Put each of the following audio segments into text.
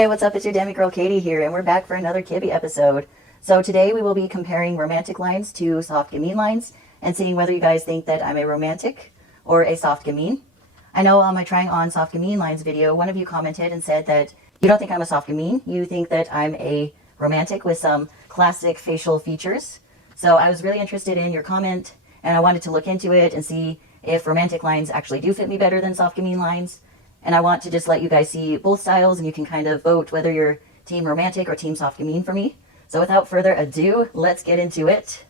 Hey, what's up? It's your Demi Girl Katie here, and we're back for another Kibbe episode. So today we will be comparing romantic lines to soft gamine lines and seeing whether you guys think that I'm a romantic or a soft gamine. I know on my trying on soft gamine lines video, one of you commented and said that you don't think I'm a soft gamine, you think that I'm a romantic with some classic facial features. So I was really interested in your comment, and I wanted to look into it and see if romantic lines actually do fit me better than soft gamine lines. And I want to just let you guys see both styles, and you can kind of vote whether you're team romantic or team soft gamine for me. So without further ado, let's get into it.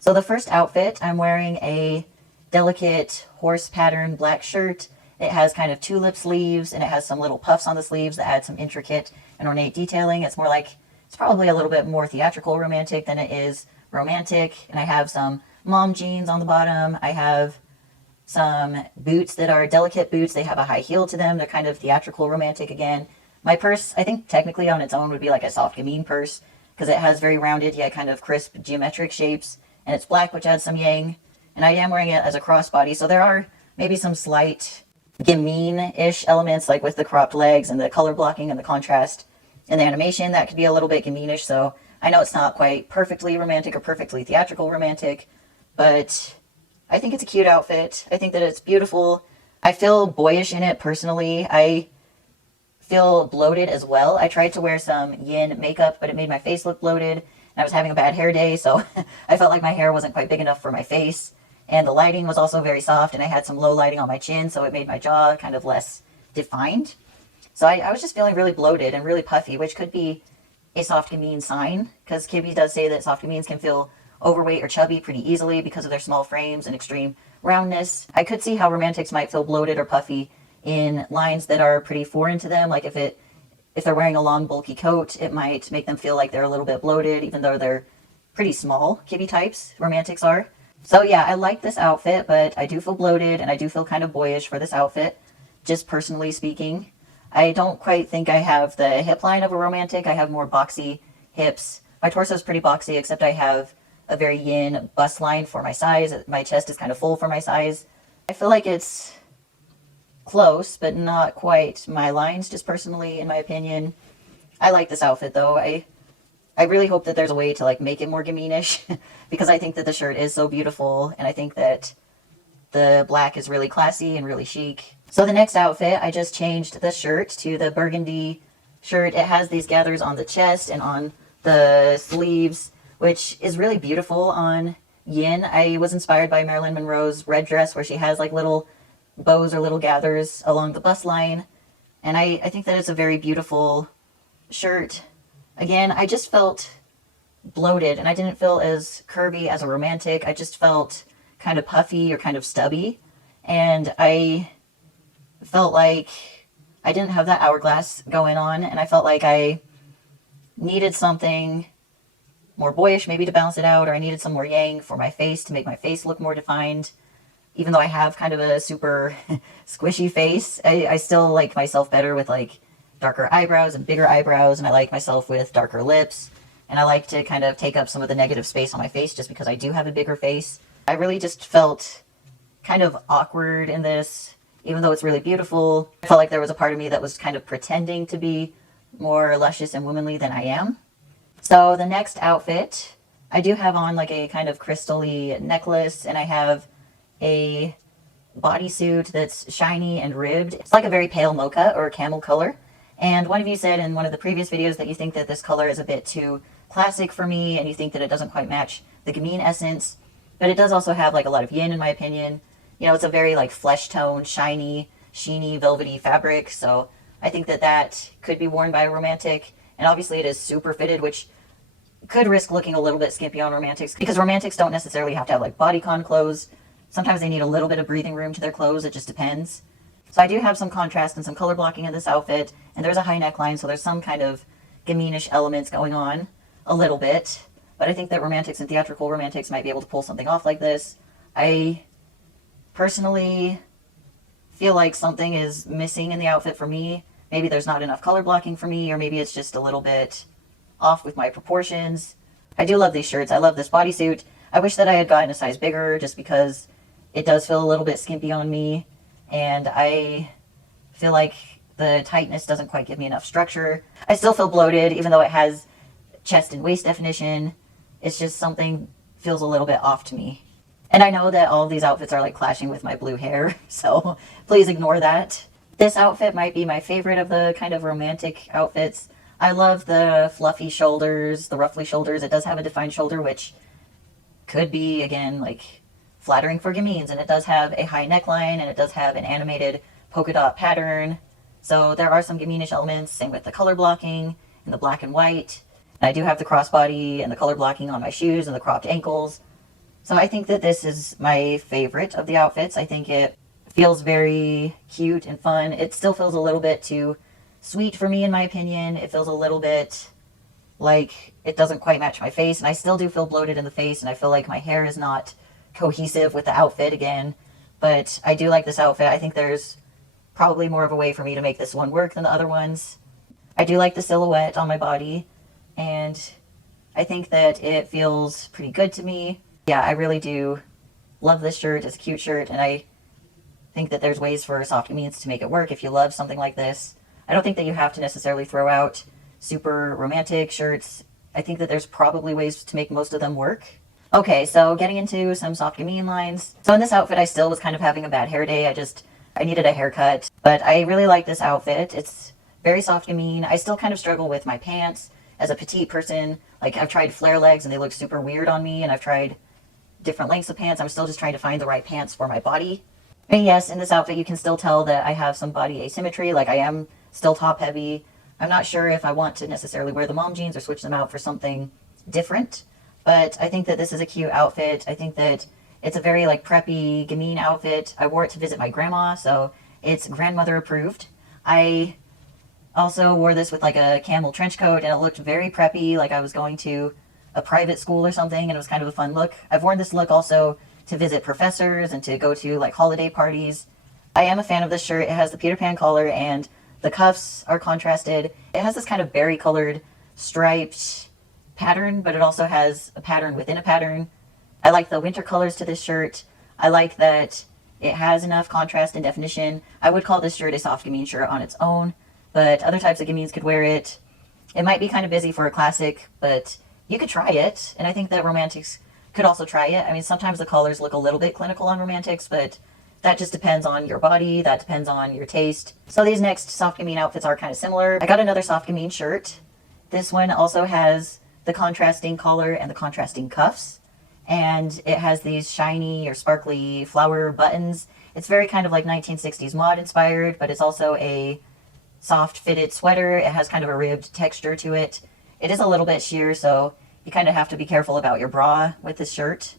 So the first outfit, I'm wearing a delicate horse pattern black shirt. It has kind of tulip sleeves, and it has some little puffs on the sleeves that add some intricate and ornate detailing. It's more like, it's probably a little bit more theatrical romantic than it is romantic. And I have some mom jeans on the bottom. I have some boots that are delicate boots. They have a high heel to them. They're kind of theatrical romantic again. My purse, I think technically on its own would be like a soft gamine purse because it has very rounded yet kind of crisp geometric shapes. And it's black, which adds some yang. And I am wearing it as a crossbody. So there are maybe some slight gamine-ish elements, like with the cropped legs and the color blocking and the contrast and the animation. That could be a little bit gamine-ish. So I know it's not quite perfectly romantic or perfectly theatrical romantic, but I think it's a cute outfit. I think that it's beautiful. I feel boyish in it personally. I feel bloated as well. I tried to wear some yin makeup, but it made my face look bloated. And I was having a bad hair day, so I felt like my hair wasn't quite big enough for my face. And the lighting was also very soft, and I had some low lighting on my chin, so it made my jaw kind of less defined. So I was just feeling really bloated and really puffy, which could be a soft gamine sign, because Kibbe does say that soft gamines can feel overweight or chubby pretty easily because of their small frames and extreme roundness. I could see how romantics might feel bloated or puffy in lines that are pretty foreign to them. Like if they're wearing a long bulky coat, it might make them feel like they're a little bit bloated, even though they're pretty small. Kibbe types, romantics are. So yeah, I like this outfit, but I do feel bloated and I do feel kind of boyish for this outfit, just personally speaking. I don't quite think I have the hip line of a romantic. I have more boxy hips. My torso is pretty boxy, except I have a very yin bust line for my size. My chest is kind of full for my size. I feel like it's close, but not quite my lines, just personally, in my opinion. I like this outfit, though. I really hope that there's a way to like make it more gamine-ish because I think that the shirt is so beautiful, and I think that the black is really classy and really chic. So the next outfit, I just changed the shirt to the burgundy shirt. It has these gathers on the chest and on the sleeves, which is really beautiful on yin. I was inspired by Marilyn Monroe's red dress, where she has like little bows or little gathers along the bust line. And I think that it's a very beautiful shirt. Again, I just felt bloated, and I didn't feel as curvy as a romantic. I just felt kind of puffy or kind of stubby. And I felt like I didn't have that hourglass going on, and I felt like I needed something more boyish maybe to balance it out, or I needed some more yang for my face to make my face look more defined. Even though I have kind of a super squishy face, I still like myself better with like darker eyebrows and bigger eyebrows, and I like myself with darker lips, and I like to kind of take up some of the negative space on my face just because I do have a bigger face. I really just felt kind of awkward in this, even though it's really beautiful. I felt like there was a part of me that was kind of pretending to be more luscious and womanly than I am. So the next outfit, I do have on like a kind of crystal-y necklace, and I have a bodysuit that's shiny and ribbed. It's like a very pale mocha or camel color. And one of you said in one of the previous videos that you think that this color is a bit too classic for me, and you think that it doesn't quite match the gamine essence. But it does also have like a lot of yin, in my opinion. You know, it's a very like flesh tone, shiny, sheeny, velvety fabric. So I think that that could be worn by a romantic. And obviously it is super fitted, which could risk looking a little bit skimpy on romantics, because romantics don't necessarily have to have like bodycon clothes. Sometimes they need a little bit of breathing room to their clothes. It just depends. So I do have some contrast and some color blocking in this outfit, and there's a high neckline, so there's some kind of gamine-ish elements going on a little bit. But I think that romantics and theatrical romantics might be able to pull something off like this. I personally feel like something is missing in the outfit for me. Maybe there's not enough color blocking for me, or maybe it's just a little bit off with my proportions. I do love these shirts. I love this bodysuit. I wish that I had gotten a size bigger, just because it does feel a little bit skimpy on me, and I feel like The tightness doesn't quite give me enough structure. I still feel bloated, even though it has chest and waist definition. It's just something feels a little bit off to me. And I know that all of these outfits are like clashing with my blue hair, so please ignore that. This outfit might be my favorite of the kind of romantic outfits. I love the fluffy shoulders, the ruffly shoulders. It does have a defined shoulder, which could be, again, like flattering for gamines. And it does have a high neckline, and it does have an animated polka dot pattern. So there are some gamine-ish elements, same with the color blocking and the black and white. And I do have the crossbody and the color blocking on my shoes and the cropped ankles. So I think that this is my favorite of the outfits. I think it feels very cute and fun. It still feels a little bit too sweet for me, in my opinion. It feels a little bit like it doesn't quite match my face. And I still do feel bloated in the face, and I feel like my hair is not cohesive with the outfit again. But I do like this outfit. I think there's probably more of a way for me to make this one work than the other ones. I do like the silhouette on my body, and I think that it feels pretty good to me. Yeah, I really do love this shirt. It's a cute shirt, and I think that there's ways for soft gamines to make it work if you love something like this. I don't think that you have to necessarily throw out super romantic shirts. I think that there's probably ways to make most of them work. Okay, so getting into some soft gamine lines. So in this outfit, I still was kind of having a bad hair day. I needed a haircut, but I really like this outfit. It's very soft gamine. I still kind of struggle with my pants as a petite person. Like, I've tried flare legs and they look super weird on me, and I've tried different lengths of pants. I'm still just trying to find the right pants for my body. And yes, in this outfit, you can still tell that I have some body asymmetry. Like, I am still top heavy. I'm not sure if I want to necessarily wear the mom jeans or switch them out for something different, but I think that this is a cute outfit. I think that it's a very like preppy gamine outfit. I wore it to visit my grandma, so it's grandmother approved. I also wore this with like a camel trench coat, and it looked very preppy, like I was going to a private school or something, and it was kind of a fun look. I've worn this look also to visit professors and to go to like holiday parties. I am a fan of this shirt. It has the Peter Pan collar, and the cuffs are contrasted. It has this kind of berry colored striped pattern, but it also has a pattern within a pattern. I like the winter colors to this shirt. I like that it has enough contrast and definition. I would call this shirt a soft gamine shirt on its own, but other types of gamines could wear it. It might be kind of busy for a classic, but you could try it, and I think that romantics could also try it. I mean, sometimes the colors look a little bit clinical on romantics, but that just depends on your body, that depends on your taste. So these next soft gamine outfits are kind of similar. I got another soft gamine shirt. This one also has the contrasting collar and the contrasting cuffs, and it has these shiny or sparkly flower buttons. It's very kind of like 1960s mod inspired, but it's also a soft fitted sweater. It has kind of a ribbed texture to it. It is a little bit sheer, so you kind of have to be careful about your bra with this shirt.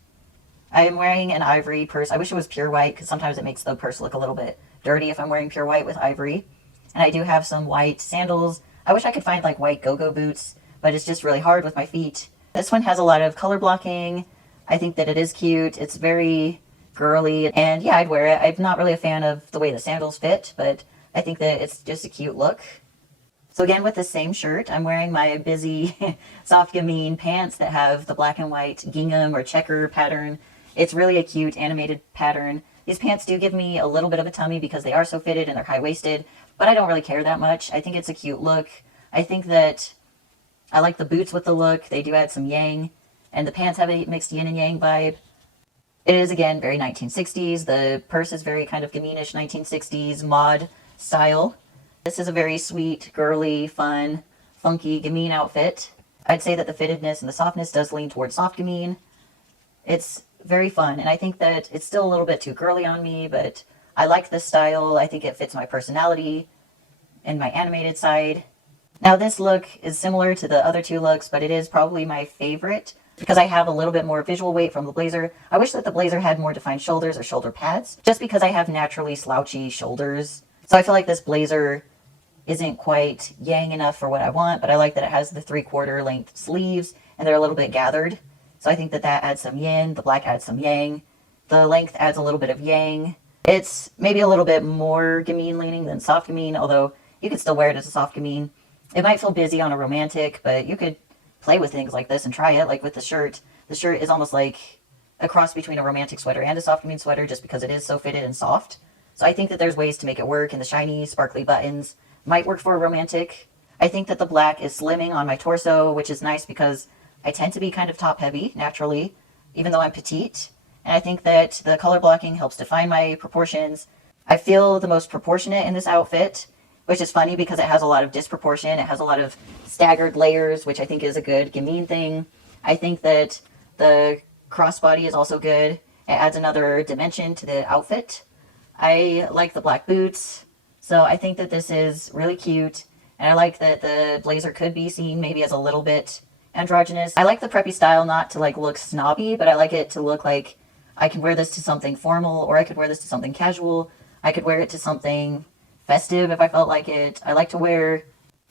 I am wearing an ivory purse. I wish it was pure white, because sometimes it makes the purse look a little bit dirty if I'm wearing pure white with ivory. And I do have some white sandals. I wish I could find like white go-go boots, but it's just really hard with my feet. This one has a lot of color blocking. I think that it is cute. It's very girly, and yeah, I'd wear it. I'm not really a fan of the way the sandals fit, but I think that it's just a cute look. So again, with the same shirt, I'm wearing my busy soft gamine pants that have the black and white gingham or checker pattern. It's really a cute animated pattern. These pants do give me a little bit of a tummy because they are so fitted and they're high-waisted, but I don't really care that much. I think it's a cute look. I think that I like the boots with the look. They do add some yang, and the pants have a mixed yin and yang vibe. It is, again, very 1960s. The purse is very kind of gamine-ish 1960s mod style. This is a very sweet, girly, fun, funky gamine outfit. I'd say that the fittedness and the softness does lean towards soft gamine. It's very fun, and I think that it's still a little bit too girly on me, but I like this style. I think it fits my personality and my animated side. Now this look is similar to the other two looks, but it is probably my favorite because I have a little bit more visual weight from the blazer. I wish that the blazer had more defined shoulders or shoulder pads, just because I have naturally slouchy shoulders. So I feel like this blazer isn't quite yang enough for what I want, but I like that it has the 3/4 length sleeves, and they're a little bit gathered. So I think that that adds some yin, the black adds some yang. The length adds a little bit of yang. It's maybe a little bit more gamine leaning than soft gamine, although you could still wear it as a soft gamine. It might feel busy on a romantic, but you could play with things like this and try it, like with the shirt. The shirt is almost like a cross between a romantic sweater and a soft gamine sweater just because it is so fitted and soft. So I think that there's ways to make it work, and the shiny, sparkly buttons might work for a romantic. I think that the black is slimming on my torso, which is nice because I tend to be kind of top heavy naturally, even though I'm petite. And I think that the color blocking helps define my proportions. I feel the most proportionate in this outfit, which is funny because it has a lot of disproportion. It has a lot of staggered layers, which I think is a good gamine thing. I think that the crossbody is also good. It adds another dimension to the outfit. I like the black boots, so I think that this is really cute. And I like that the blazer could be seen maybe as a little bit androgynous. I like the preppy style not to like look snobby, but I like it to look like I can wear this to something formal, or I could wear this to something casual. I could wear it to something festive if I felt like it. I like to wear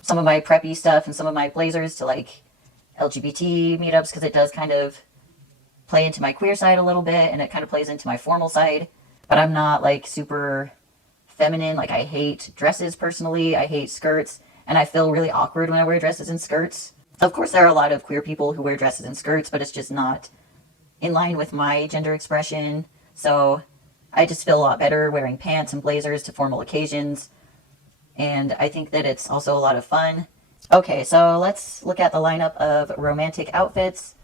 some of my preppy stuff and some of my blazers to like LGBT meetups because it does kind of play into my queer side a little bit, and it kind of plays into my formal side. But I'm not like super feminine. Like I hate dresses personally. I hate skirts, and I feel really awkward when I wear dresses and skirts. Of course, there are a lot of queer people who wear dresses and skirts, but it's just not in line with my gender expression. So I just feel a lot better wearing pants and blazers to formal occasions. And I think that it's also a lot of fun. Okay, so let's look at the lineup of romantic outfits.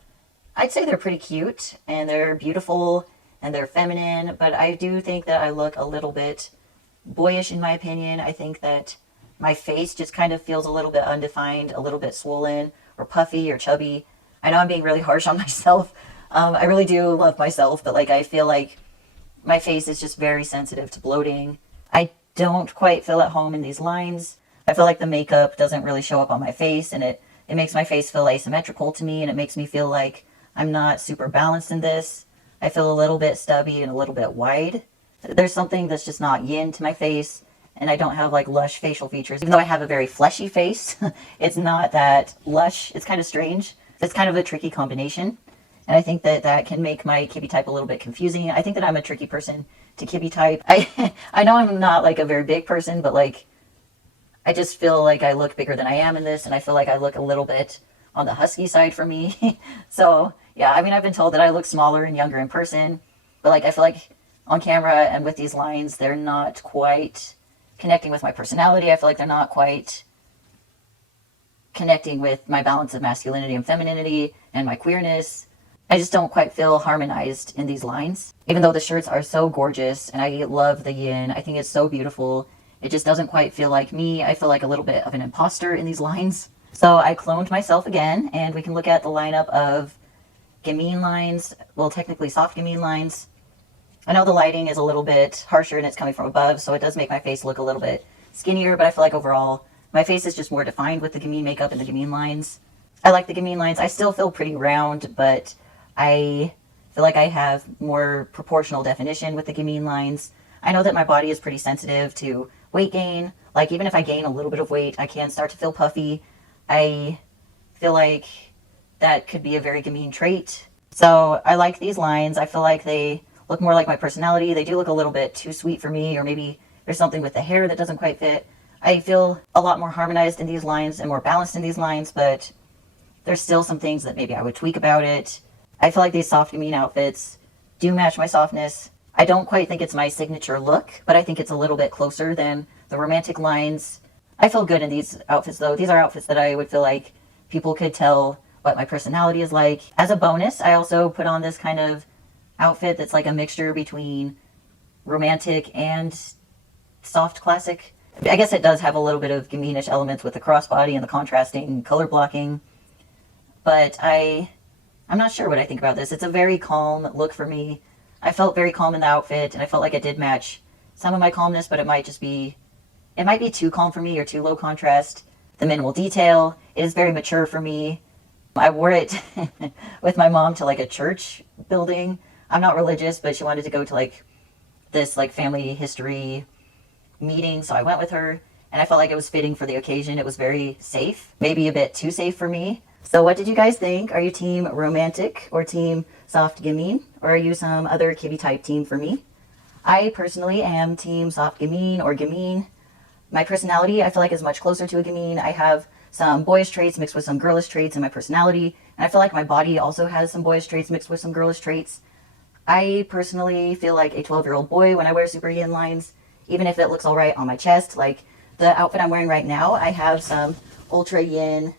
I'd say they're pretty cute, and they're beautiful, and they're feminine, but I do think that I look a little bit boyish in my opinion. I think that my face just kind of feels a little bit undefined, a little bit swollen, or puffy, or chubby. I know I'm being really harsh on myself. I really do love myself, but like I feel like my face is just very sensitive to bloating. I don't quite feel at home in these lines. I feel like the makeup doesn't really show up on my face, and it makes my face feel asymmetrical to me, and it makes me feel like I'm not super balanced in this. I feel a little bit stubby and a little bit wide. There's something that's just not yin to my face, and I don't have like lush facial features. Even though I have a very fleshy face, it's not that lush. It's kind of strange. It's kind of a tricky combination. And I think that that can make my Kibbe type a little bit confusing. I think that I'm a tricky person to Kibbe type. I know I'm not like a very big person, but like I just feel like I look bigger than I am in this, and I feel like I look a little bit on the husky side for me. So yeah, I mean, I've been told that I look smaller and younger in person, but like I feel like on camera and with these lines, they're not quite connecting with my personality. I feel like they're not quite connecting with my balance of masculinity and femininity and my queerness. I just don't quite feel harmonized in these lines. Even though the shirts are so gorgeous and I love the yin, I think it's so beautiful, it just doesn't quite feel like me. I feel like a little bit of an imposter in these lines. So I cloned myself again, and we can look at the lineup of gamine lines. Well, technically soft gamine lines. I know the lighting is a little bit harsher and it's coming from above, so it does make my face look a little bit skinnier, but I feel like overall my face is just more defined with the gamine makeup and the gamine lines. I like the gamine lines. I still feel pretty round, but I feel like I have more proportional definition with the gamine lines. I know that my body is pretty sensitive to weight gain. Like even if I gain a little bit of weight, I can start to feel puffy. I feel like that could be a very gamine trait. So I like these lines. I feel like they look more like my personality. They do look a little bit too sweet for me, or maybe there's something with the hair that doesn't quite fit. I feel a lot more harmonized in these lines and more balanced in these lines, but there's still some things that maybe I would tweak about it. I feel like these soft gamine outfits do match my softness. I don't quite think it's my signature look, but I think it's a little bit closer than the romantic lines. I feel good in these outfits though. These are outfits that I would feel like people could tell what my personality is like. As a bonus, I also put on this kind of outfit that's like a mixture between romantic and soft classic. I guess it does have a little bit of gamine-ish elements with the crossbody and the contrasting color blocking, but I'm not sure what I think about this. It's a very calm look for me. I felt very calm in the outfit, and I felt like it did match some of my calmness, but it might be too calm for me or too low contrast. The minimal detail is very mature for me. I wore it with my mom to like a church building. I'm not religious, but she wanted to go to like this like family history meeting, so I went with her, and I felt like it was fitting for the occasion. It was very safe, maybe a bit too safe for me. So what did you guys think? Are you team romantic or team soft gamine, or are you some other Kibbe type team for me? I personally am team soft gamine or gamine. My personality I feel like is much closer to a gamine. I have some boyish traits mixed with some girlish traits in my personality, and I feel like my body also has some boyish traits mixed with some girlish traits. I personally feel like a 12-year-old boy when I wear super yin lines, even if it looks all right on my chest. Like the outfit I'm wearing right now, I have some ultra yin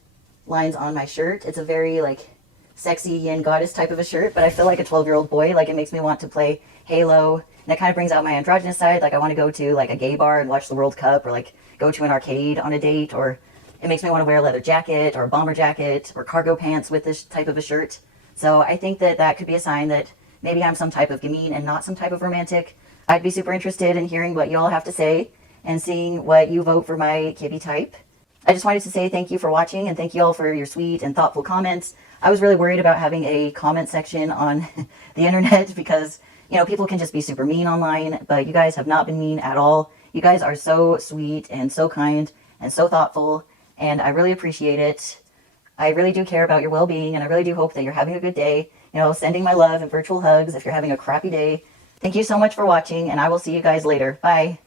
lines on my shirt. It's a very like sexy yin goddess type of a shirt, but I feel like a 12-year-old boy. Like it makes me want to play Halo, and it kind of brings out my androgynous side. Like I want to go to like a gay bar and watch the World Cup, or like go to an arcade on a date, or it makes me want to wear a leather jacket or a bomber jacket or cargo pants with this type of a shirt. So I think that that could be a sign that maybe I'm some type of gamine and not some type of romantic. I'd be super interested in hearing what you all have to say and seeing what you vote for my Kibbe type. I just wanted to say thank you for watching, and thank you all for your sweet and thoughtful comments. I was really worried about having a comment section on the internet because, you know, people can just be super mean online, but you guys have not been mean at all. You guys are so sweet and so kind and so thoughtful, and I really appreciate it. I really do care about your well-being, and I really do hope that you're having a good day. You know, sending my love and virtual hugs if you're having a crappy day. Thank you so much for watching, and I will see you guys later. Bye.